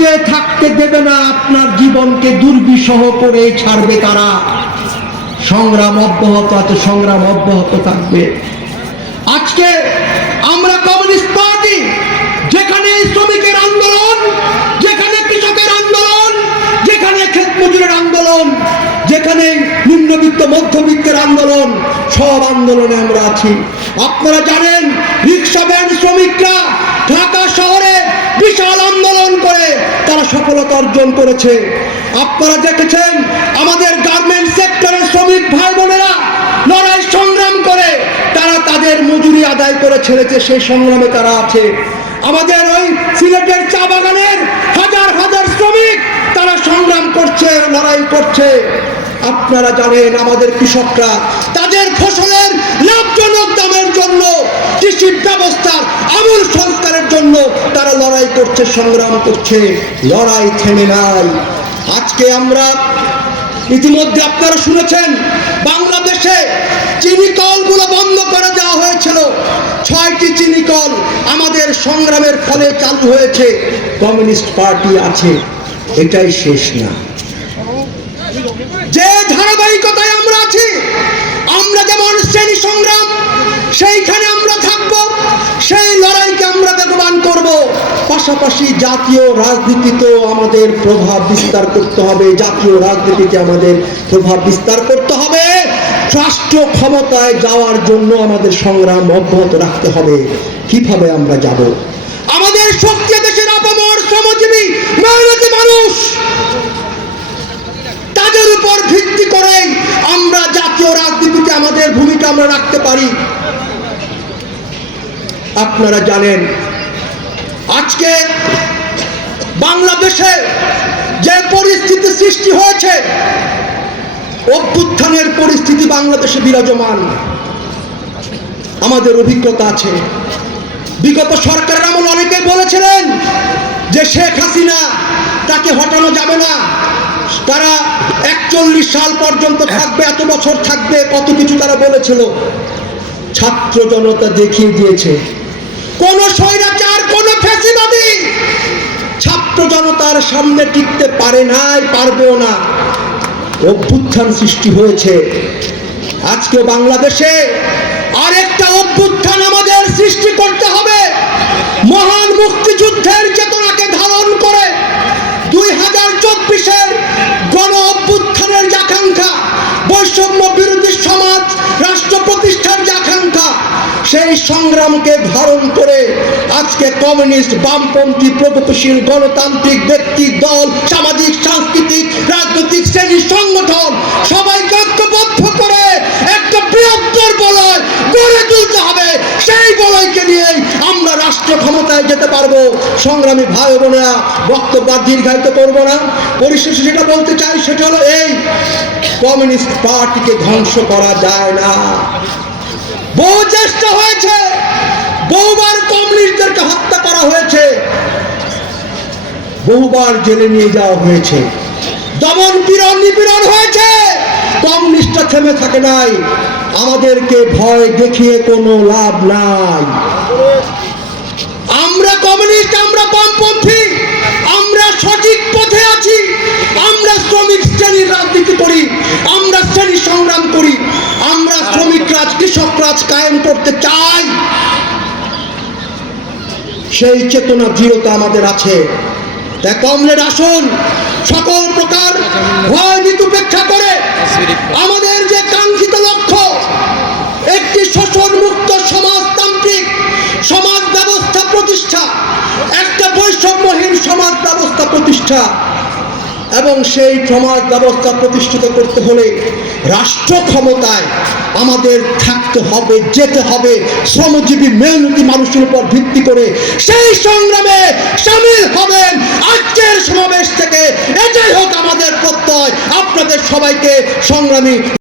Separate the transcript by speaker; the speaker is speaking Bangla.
Speaker 1: টিকে থাকতে দেবে না আপনার জীবনকে দুর্বিষহ করে ছাড়বে তারা। সংগ্রাম অব্যাহত আছে, সংগ্রাম অব্যাহত থাকবে। আজকে আমরা কমিউনিস্ট পার্টি, যেখানে শ্রমিকের আন্দোলন, যেখানে কৃষকের আন্দোলন, যেখানে ক্ষেত মজুরের আন্দোলন, যেখানে নিম্নবিত্ত, মধ্যবিত্তের আন্দোলন, সব আন্দোলনে আমরা আছি। আপনারা জানেন, রিক্সা ভ্যান শ্রমিকরা ঢাকা শহরে বিশাল আন্দোলন করে তারা সফলতা অর্জন করেছে। আপনারা দেখেছেন, আমাদের গার্মেন্ট সেক্টরের শ্রমিক ভাই বোনেরা লড়াই সংগ্রাম করে, তারা তাদের মজুরি আদায় করে ছেড়েছে, সেই সংগ্রামে তারা আছে। আমাদের ওই সিলেটের চা বাগানের হাজার হাজার শ্রমিক তারা সংগ্রাম করছে, লড়াই করছে। আপনারা জানেন, আমাদের কৃষকরা তাদের দামের জন্য, কৃষি ব্যবস্থার আমূল সংস্কারের জন্য তারা লড়াই করছে, সংগ্রাম করছে। লড়াই থেমে নাই। আজকে আমরা ইতিমধ্যে আপনারা শুনেছেন, বাংলাদেশে চিনি কলগুলো বন্ধ করে দেওয়া হয়েছিল। ছয়টি চিনি কল আমাদের সংগ্রামের ফলে চালু হয়েছে। কমিউনিস্ট পার্টি আছে, এটাই শেষ না। যে ধারাবাহিকতায় আমরা আছি, আমরা যেমন শ্রেণি সংগ্রাম সেইখানে আমরা থাকব, সেই লড়াইকে আমরা বেগবান করব। পাশাপাশি জাতীয় রাজনীতিতেও আমাদের প্রভাব বিস্তার করতে হবে, জাতীয় রাজনীতিতে আমাদের প্রভাব বিস্তার করতে হবে। রাষ্ট্র ক্ষমতায় যাওয়ার জন্য আমাদের সংগ্রাম অব্যাহত রাখতে হবে। কীভাবে আমরা যাব? আমাদের শক্তি দেশের আপামর শ্রমজীবী মানুষ তাদের উপর ভিত্তি করে আমরা জাতীয় রাজনীতিতে আমাদের ভূমিকা আমরা রাখতে পারি। আপনারা জানেন, আজকে বাংলাদেশে যে পরিস্থিতি সৃষ্টি হয়েছে, অভ্যুত্থানের পরিস্থিতি বাংলাদেশে বিরাজমান। আমাদের অভিজ্ঞতা আছে। বিগত সরকারের আমল অনেকে বলেছিলেন যে শেখ হাসিনা তাকে হটানো যাবে না। তারা একচল্লিশ সাল পর্যন্ত থাকবে, এত বছর থাকবে, কত কিছু তারা বলেছিল। ছাত্র জনতা দেখিয়ে দিয়েছে। কোন স্বৈরাচার, কোন ফ্যাসিবাদী ছাত্র জনতার সামনে টিকতে পারে নাই, পারবেও না। অভ্যুত্থান সৃষ্টি হয়েছে। আজকে বাংলাদেশে আরেকটা অভ্যুত্থান আমাদের সৃষ্টি করতে হবে। মহান মুক্তিযুদ্ধের চেতনাকে ধারণ করে দুই হাজার চব্বিশের গণ অভ্যুত্থানের যে আকাঙ্ক্ষা বৈষম্য বিরোধী সমাজ রাষ্ট্র প্রতিষ্ঠার যে আকাঙ্ক্ষা সেই সংগ্রামকে ধারণ করে আজকে কমিউনিস্ট বামপন্থী প্রগতিশীল গণতান্ত্রিক ব্যক্তি, দল, সামাজিক, সাংস্কৃতিক, রাজনৈতিক শ্রেণি, সংগঠন সবাইকে ঐক্যবদ্ধ করে একটা বৃহত্তর বলয় গড়ে তুলতে হবে। সেই বলয়কে নিয়েই আমরা রাষ্ট্র ক্ষমতায় যেতে পারব। সংগ্রামী ভাই বোনেরা, বক্তব্য দীর্ঘায়িত করব না। পরিশেষে যেটা বলতে চাই সেটা হলো এই, কমিউনিস্ট পার্টিকে ধ্বংস করা যায় না। বহু চেষ্টা হয়েছে বহুবার কমিউনিস্টদেরকে হত্যা করা হয়েছে বহুবার জেলে নিয়ে যাওয়া হয়েছে। দমন পীড়ন নিপীড়ন হয়েছে কমিউনিস্টরা থেমে থাকে নাই। আমাদেরকে ভয় দেখিয়ে কোনো লাভ নাই। আমরা কমিউনিস্ট আমরা বামপন্থী, আমরা সঠিক পথে আছি, আমরা শ্রমিক শ্রেণির রাজনীতি করি, আমরা শ্রেণি সংগ্রাম করি, আমরা শ্রমিক রাজ রাজ কায়েম করতে চাই। সেই চেতনা দৃঢ়তা আমাদের আছে। কমরেড আসুন সকল প্রকার ভয় করে। আমাদের যে কাঙ্ক্ষিত লক্ষ্য, একটি শোষণ মুক্ত সমাজতান্ত্রিক সমাজ ব্যবস্থা প্রতিষ্ঠা, একটা বৈষম্যহীন সমাজ ব্যবস্থা প্রতিষ্ঠা, এবং সেই সমাজ ব্যবস্থা প্রতিষ্ঠিত করতে হলে রাষ্ট্র ক্ষমতায় আমাদের থাকতে হবে, যেতে হবে। শ্রমজীবী মেহনতি মানুষের উপর ভিত্তি করে সেই সংগ্রামে সামিল হবেন আজকের সমাবেশ থেকে। এটাই হোক আমাদের প্রত্যয়। আপনাদের সবাইকে সংগ্রামী